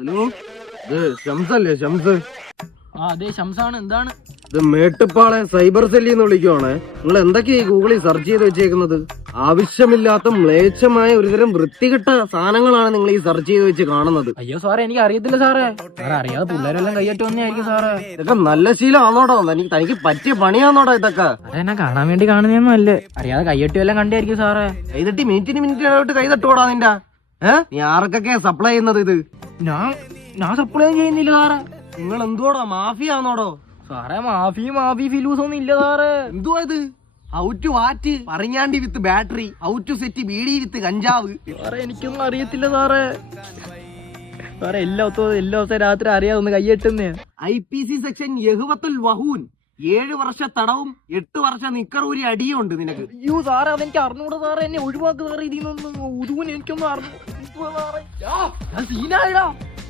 Hello, ഇത് ഷംസല്ലേ? ഷംസ്. അതെ, ഷംസാണ്. എന്താണ്? ഇത് മേട്ടുപ്പാളെ സൈബർ സെല്ലിൽ നിന്ന് വിളിക്കുവാണേ. നിങ്ങൾ എന്തൊക്കെയാ ഈ ഗൂഗിളിൽ സെർച്ച് ചെയ്ത് വെച്ചേക്കുന്നത്? ആവശ്യമില്ലാത്ത മ്ലേച്ഛമായ ഒരുതരം വൃത്തികെട്ട സാധനങ്ങളാണ് നിങ്ങൾ ഈ സെർച്ച് ചെയ്ത് വെച്ച് കാണുന്നത്. അയ്യോ സാറേ, എനിക്ക് അറിയത്തില്ല സാറേ. അറിയാതെ പിള്ളേരെല്ലാം കൈയ്യറ്റ് വന്നായിരിക്കും സാറേ. ഇതൊക്കെ നല്ല ശീലമാണോടോ? തനിക്ക് പറ്റിയ പണിയാന്നോടോ ഇതൊക്കെ? എന്നെ കാണാൻ വേണ്ടി കാണുന്നൊന്നും അല്ലേ. അറിയാതെ കൈയ്യട്ടി വല്ലതും കണ്ടായിരിക്കും സാറേ. കൈതട്ടി മിനിറ്റിന് കൈതട്ടോടാ നിന്റെ. നീ ആർക്കൊക്കെ സപ്ലൈ ചെയ്യുന്നത് ഇത്? ഞാൻ സപ്ലൈ ചെയ്യുന്നില്ല സാറേ. നിങ്ങൾ എന്തുവാടോ, മാഫിയാന്നോടോ? സാറേ, മാഫി ഫിലൂസ് ഒന്നും ഇല്ല സാറേ. എന്തുവാ ഇത്? ഹൗ ടു വാറ്റ് പറഞ്ഞാണ്ടി with battery, how to set beedi with ganja. സാറേ, എനിക്കൊന്നും അറിയത്തില്ല സാറേ. സാറേ, എല്ലാ ദിവസവും രാത്രി അറിയാതൊന്ന് കൈയ്യെട്ടുന്നേ. IPC സെക്ഷൻ യഹ്വത്തുൽ വഹൂൻ 7 വർഷ തടവും 8 വർഷ നിക്കറൂരി അടിയും ഉണ്ട് നിനക്ക്. അയ്യോ സാറേ, അതെനിക്ക് അറിഞ്ഞൂടാ സാറേ. എന്നെ ഒഴിവാക്കുക സാറേ. ഇതിനൊന്നും എനിക്കൊന്നും അറിഞ്ഞു സാറേ. സീനായിടാ.